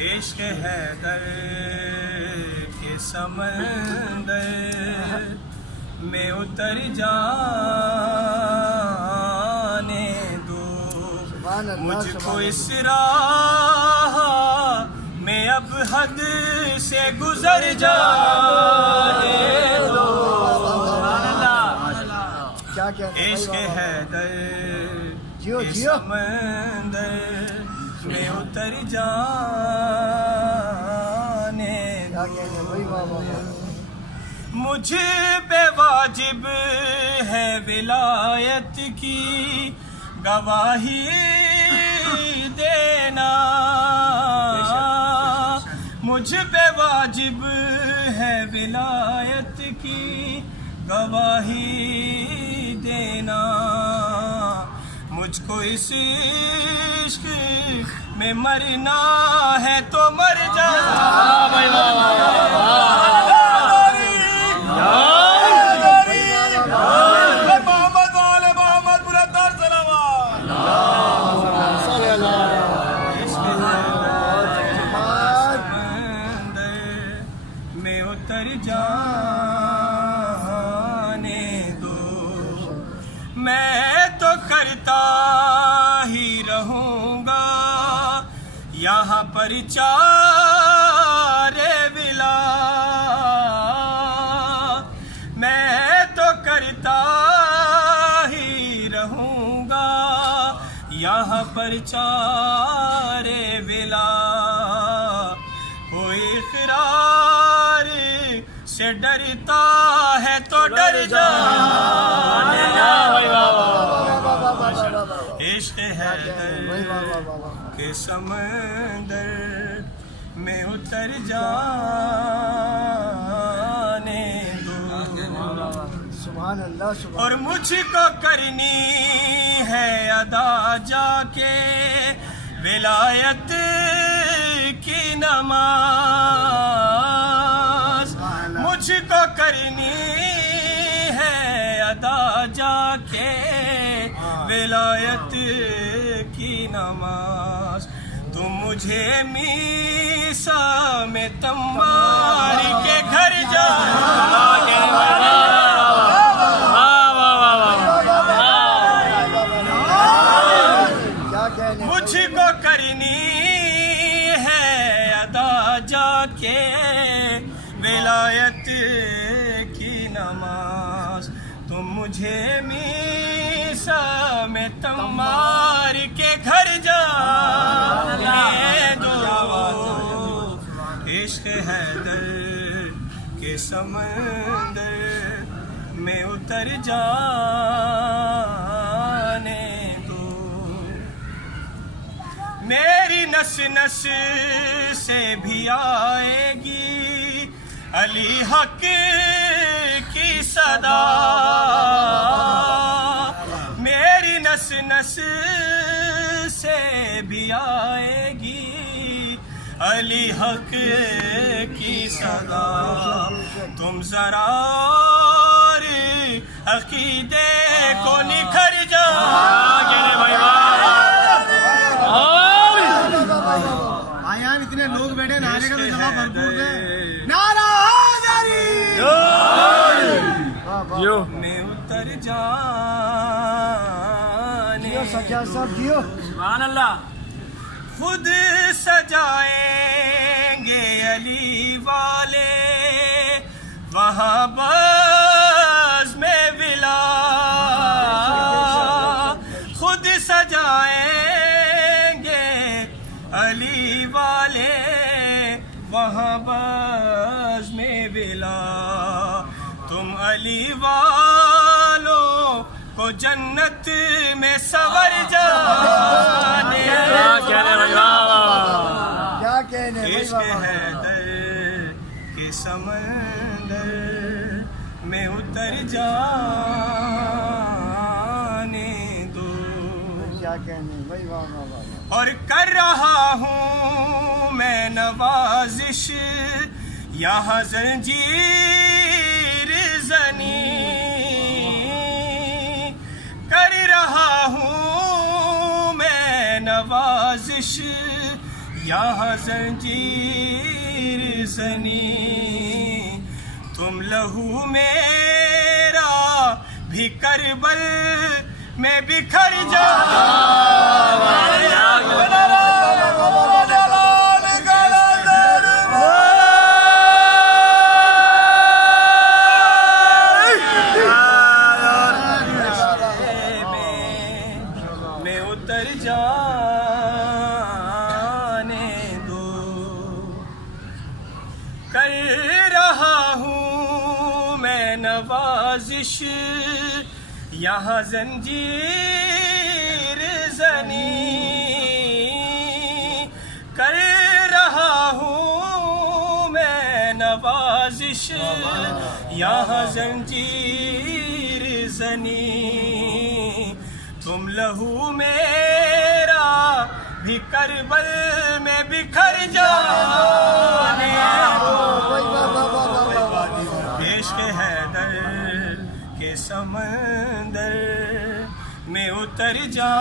इश्क है दर के समंदर में उतर जाने दो मुझको इस राह में अब हद से गुजर जाने दो। इश्क है दर के समंदर में उतर जाने दो। मुझ पे वाजिब है विलायत की गवाही देना, मुझ पे वाजिब है विलायत की गवाही देना। मुझको इस इश्क में मरना है तो मर जा। में उतर जाने दो। मैं तो करता ही रहूंगा यहाँ पर चारे विला। मैं तो करता ही रहूंगा यहाँ पर चारे विला। कोई इकरार से डरता है तो डर जा। इश्क है के समंदर में उतर जाने दो। और मुझको करनी है अदा जाके विलायत की नमाज। मुझको करनी है अदा जाके विलायत की नमाज। तुम मुझे मीसा में तम्मार के घर जा। मुझको करनी है अदा जाके विलायत की नमाज। तुम मुझे मीसा में तम्मार के घर जाने दो। इश्क है दर के समंदर में उतर जाने दो। मेरी नस नस से भी आएगी अली हक की सदा। मेरी नस नस से भी आएगी अली हक की सदा। तुम जरा अकीदे को निखर जा। इतने लोग बैठे नारे का तो जवाब भरपूर है। नारा यो में उतर जाने सुभान अल्लाह। खुद सजाएंगे अली वाले वहाँ बस में विला। खुद सजाएंगे अली वाले वहाँ बस में विला। तुम अली वालों को जन्नत में सवर जाने। इश्क है दर के समंदर में उतर जाने दो। और कर रहा हूँ मैं नवाजिश यहाँ जंजीर जनी। कर रहा हूँ मैं नवाजिश यहाँ जंजीर जनी, तुम लहू मेरा भी करबल में बिखर में उतर जाने दो। कर रहा हूँ मैं नवाजिश यहाँ जंजीर जनी, कर रहा हूँ मैं नवाजिश यहाँ जंजीर जनी, तुम लहू मेरा भी करबल में बिखर जाने दो। इश्क हैदर के समंदर में उतर जा।